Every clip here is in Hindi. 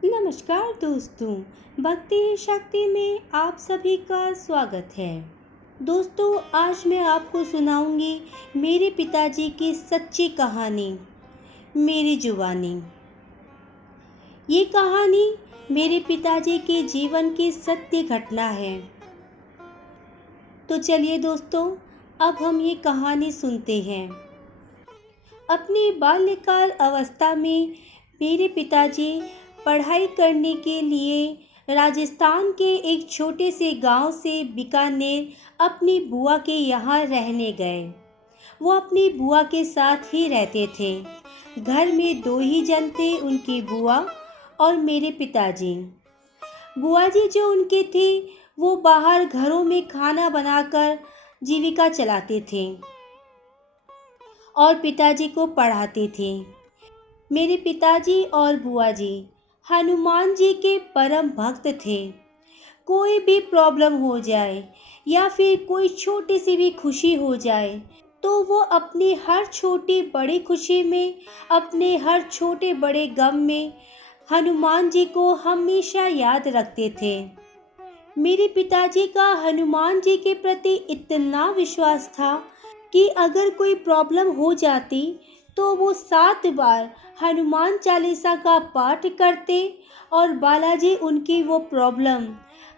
नमस्कार दोस्तों, भक्ति शक्ति में आप सभी का स्वागत है। दोस्तों, आज मैं आपको सुनाऊंगी मेरे पिताजी की सच्ची कहानी, मेरी जुबानी। ये कहानी मेरे पिताजी के जीवन की सत्य घटना है। तो चलिए दोस्तों, अब हम ये कहानी सुनते हैं। अपनी बाल्यकाल अवस्था में मेरे पिताजी पढ़ाई करने के लिए राजस्थान के एक छोटे से गांव से बीकानेर अपनी बुआ के यहाँ रहने गए। वो अपनी बुआ के साथ ही रहते थे। घर में दो ही जन थे, उनकी बुआ और मेरे पिताजी। बुआ जी जो उनके थे, वो बाहर घरों में खाना बनाकर जीविका चलाते थे और पिताजी को पढ़ाते थे। मेरे पिताजी और बुआ जी हनुमान जी के परम भक्त थे। कोई भी प्रॉब्लम हो जाए या फिर कोई छोटी सी भी खुशी हो जाए तो वो अपनी हर छोटी बड़ी खुशी में, अपने हर छोटे बड़े गम में हनुमान जी को हमेशा याद रखते थे। मेरे पिताजी का हनुमान जी के प्रति इतना विश्वास था कि अगर कोई प्रॉब्लम हो जाती तो वो 7 बार हनुमान चालीसा का पाठ करते और बालाजी उनकी वो प्रॉब्लम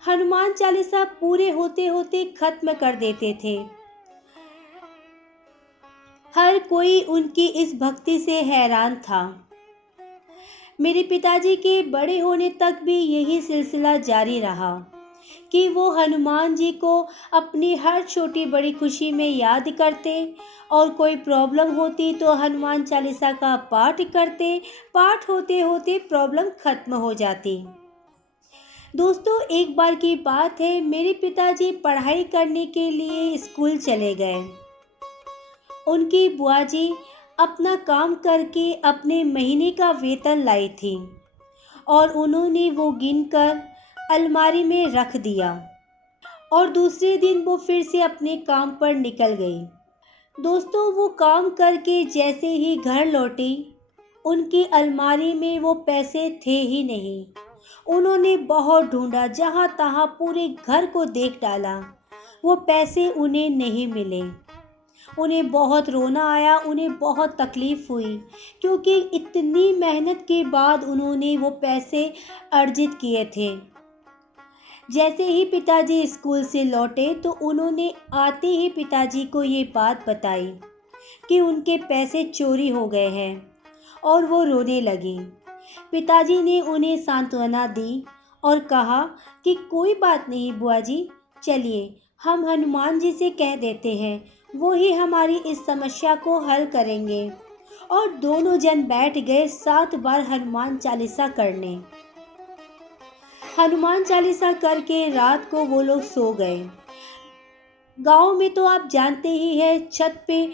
हनुमान चालीसा पूरे होते होते खत्म कर देते थे। हर कोई उनकी इस भक्ति से हैरान था। मेरे पिताजी के बड़े होने तक भी यही सिलसिला जारी रहा कि वो हनुमान जी को अपनी हर छोटी बड़ी खुशी में याद करते और कोई प्रॉब्लम होती तो हनुमान चालीसा का पाठ करते। पाठ होते होते प्रॉब्लम खत्म हो जाती। दोस्तों, एक बार की बात है, मेरे पिताजी पढ़ाई करने के लिए स्कूल चले गए। उनकी बुआ जी अपना काम करके अपने महीने का वेतन लाई थी और उन्होंने वो गिनकर अलमारी में रख दिया और दूसरे दिन वो फिर से अपने काम पर निकल गई। दोस्तों, वो काम करके जैसे ही घर लौटी, उनकी अलमारी में वो पैसे थे ही नहीं। उन्होंने बहुत ढूंढा, जहाँ तहाँ पूरे घर को देख डाला, वो पैसे उन्हें नहीं मिले। उन्हें बहुत रोना आया, उन्हें बहुत तकलीफ हुई क्योंकि इतनी मेहनत के बाद उन्होंने वो पैसे अर्जित किए थे। जैसे ही पिताजी स्कूल से लौटे तो उन्होंने आते ही पिताजी को ये बात बताई कि उनके पैसे चोरी हो गए हैं और वो रोने लगी। पिताजी ने उन्हें सांत्वना दी और कहा कि कोई बात नहीं बुआ जी, चलिए हम हनुमान जी से कह देते हैं, वो ही हमारी इस समस्या को हल करेंगे। और दोनों जन बैठ गए 7 बार हनुमान चालीसा करने। हनुमान चालीसा करके रात को वो लोग सो गए। गांव में तो आप जानते ही हैं, छत पे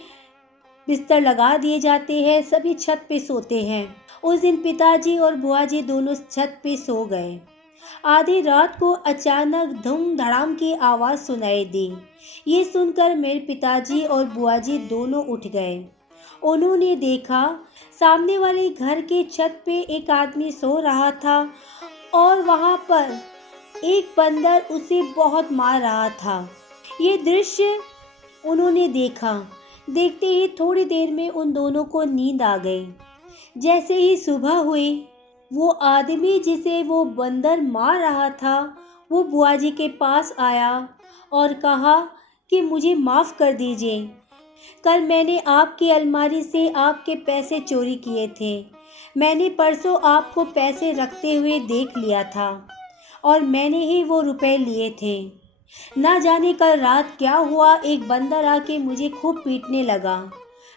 बिस्तर लगा दिए जाते हैं, सभी छत पे सोते हैं। उस दिन पिताजी और बुआ जी दोनों छत पे सो गए। आधी रात को अचानक धूम धड़ाम की आवाज़ सुनाई दी। ये सुनकर मेरे पिताजी और बुआ जी दोनों उठ गए। उन्होंने देखा सामने वाले घर के छत पे एक आदमी सो रहा था और वहाँ पर एक बंदर उसे बहुत मार रहा था। ये दृश्य उन्होंने देखा। देखते ही थोड़ी देर में उन दोनों को नींद आ गई। जैसे ही सुबह हुई, वो आदमी जिसे वो बंदर मार रहा था, वो बुआ जी के पास आया और कहा कि मुझे माफ़ कर दीजिए, कल मैंने आपकी अलमारी से आपके पैसे चोरी किए थे। मैंने परसों आपको पैसे रखते हुए देख लिया था और मैंने ही वो रुपए लिए थे। ना जाने कल रात क्या हुआ, एक बंदर आके मुझे खूब पीटने लगा।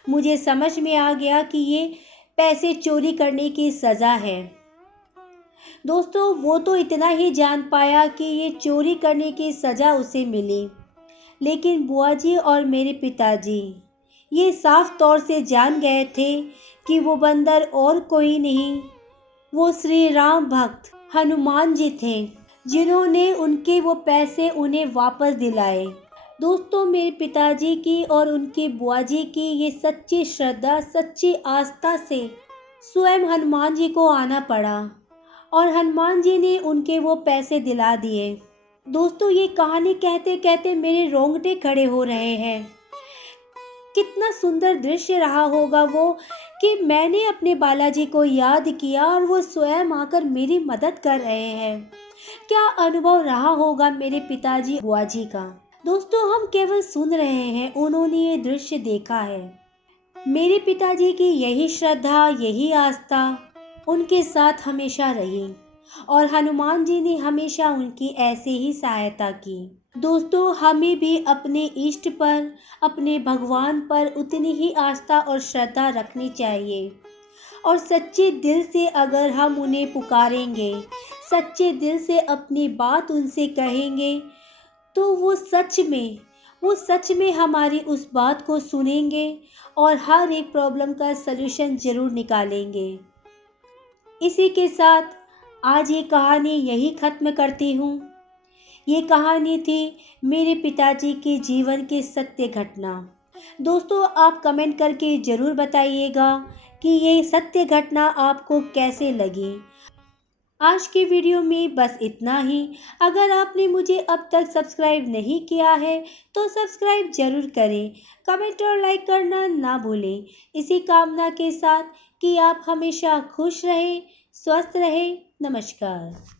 मुझे समझ में आ गया कि ये पैसे चोरी करने की सज़ा है। दोस्तों, वो तो इतना ही जान पाया कि ये चोरी करने की सज़ा उसे मिली, लेकिन बुआ जी और मेरे पिताजी ये साफ तौर से जान गए थे कि वो बंदर और कोई नहीं, वो श्री राम भक्त हनुमान जी थे, जिन्होंने उनके वो पैसे उन्हें वापस दिलाए। दोस्तों, मेरे पिताजी की और उनकी बुआ जी की ये सच्ची श्रद्धा, सच्ची आस्था से स्वयं हनुमान जी को आना पड़ा और हनुमान जी ने उनके वो पैसे दिला दिए। दोस्तों, ये कहानी कहते कहते मेरे रोंगटे खड़े हो रहे हैं। कितना सुंदर दृश्य रहा होगा वो, कि मैंने अपने बालाजी को याद किया और वो स्वयं आकर मेरी मदद कर रहे हैं। क्या अनुभव रहा होगा मेरे पिताजी बुआ जी का। दोस्तों, हम केवल सुन रहे हैं, उन्होंने ये दृश्य देखा है। मेरे पिताजी की यही श्रद्धा, यही आस्था उनके साथ हमेशा रही और हनुमान जी ने हमेशा उनकी ऐसे ही सहायता की। दोस्तों, हमें भी अपने इष्ट पर, अपने भगवान पर उतनी ही आस्था और श्रद्धा रखनी चाहिए और सच्चे दिल से अगर हम उन्हें पुकारेंगे, सच्चे दिल से अपनी बात उनसे कहेंगे, तो वो सच में हमारी उस बात को सुनेंगे और हर एक प्रॉब्लम का सलूशन ज़रूर निकालेंगे। इसी के साथ आज ये कहानी यही ख़त्म करती हूँ। ये कहानी थी मेरे पिताजी के जीवन की सत्य घटना। दोस्तों, आप कमेंट करके ज़रूर बताइएगा कि ये सत्य घटना आपको कैसे लगी। आज के वीडियो में बस इतना ही। अगर आपने मुझे अब तक सब्सक्राइब नहीं किया है तो सब्सक्राइब ज़रूर करें। कमेंट और लाइक करना ना भूलें। इसी कामना के साथ कि आप हमेशा खुश रहें, स्वस्थ रहें। नमस्कार।